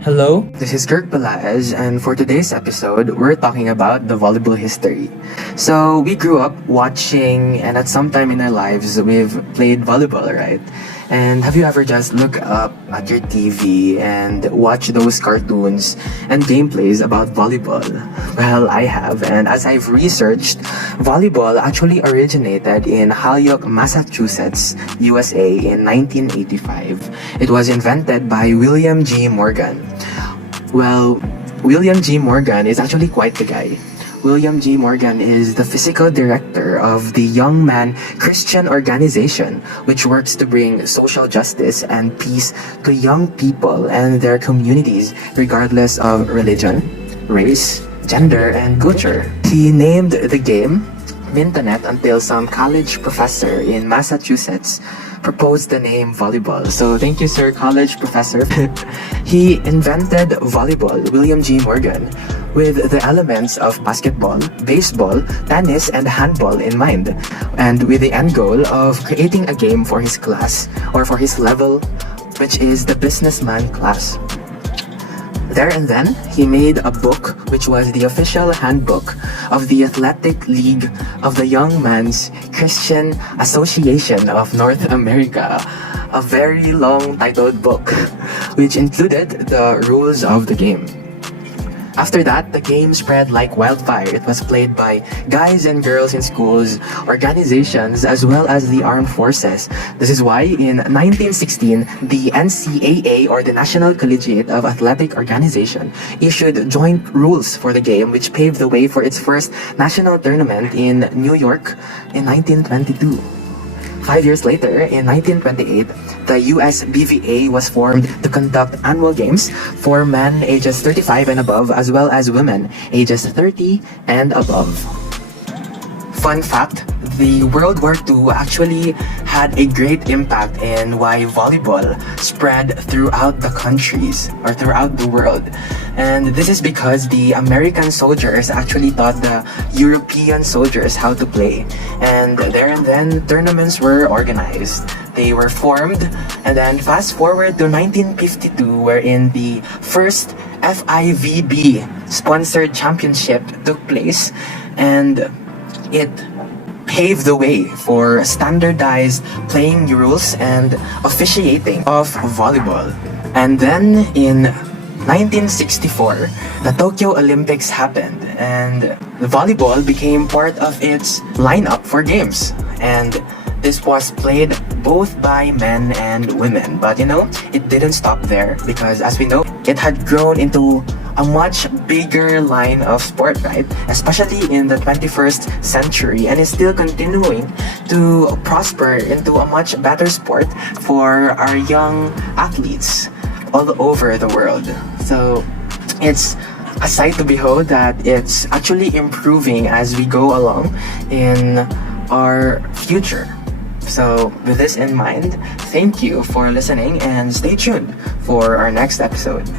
Hello? This is Kerk Pelaez, and for today's episode, we're talking about the volleyball history. So, we grew up watching, and at some time in our lives, we've played volleyball, right? And have you ever just looked up at your TV and watched those cartoons and gameplays about volleyball? Well, I have, and as I've researched, volleyball actually originated in Holyoke, Massachusetts, USA in 1985. It was invented by William G. Morgan. Well, William G. Morgan is actually quite the guy. William G. Morgan is the physical director of the Young Man Christian organization, which works to bring social justice and peace to young people and their communities, regardless of religion, race, gender, and culture. He named the game Mintonet until some college professor in Massachusetts proposed the name volleyball. So thank you, sir, college professor. He invented volleyball, William G. Morgan, with the elements of basketball, baseball, tennis, and handball in mind, and with the end goal of creating a game for his class, or for his level, which is the businessman class. There and then, he made a book which was the official handbook of the Athletic League of the Young Man's Christian Association of North America, a very long titled book, which included the rules of the game. After that, the game spread like wildfire. It was played by guys and girls in schools, organizations, as well as the armed forces. This is why in 1916, the NCAA, or the National Collegiate of Athletic Organization, issued joint rules for the game, which paved the way for its first national tournament in New York in 1922. 5 years later, in 1928, the USBVA was formed to conduct annual games for men ages 35 and above, as well as women ages 30 and above. Fun fact, the World War II actually had a great impact in why volleyball spread throughout the countries or throughout the world. And this is because the American soldiers actually taught the European soldiers how to play. And there and then, tournaments were organized. They were formed, and then fast forward to 1952, wherein the first FIVB sponsored championship took place, and it paved the way for standardized playing rules and officiating of volleyball. And then in 1964, the Tokyo Olympics happened, and the volleyball became part of its lineup for games. And this was played both by men and women. But it didn't stop there, because as we know, it had grown into a much bigger line of sport, right? Especially in the 21st century, and is still continuing to prosper into a much better sport for our young athletes all over the world. So it's a sight to behold that it's actually improving as we go along in our future. So with this in mind, thank you for listening, and stay tuned for our next episode.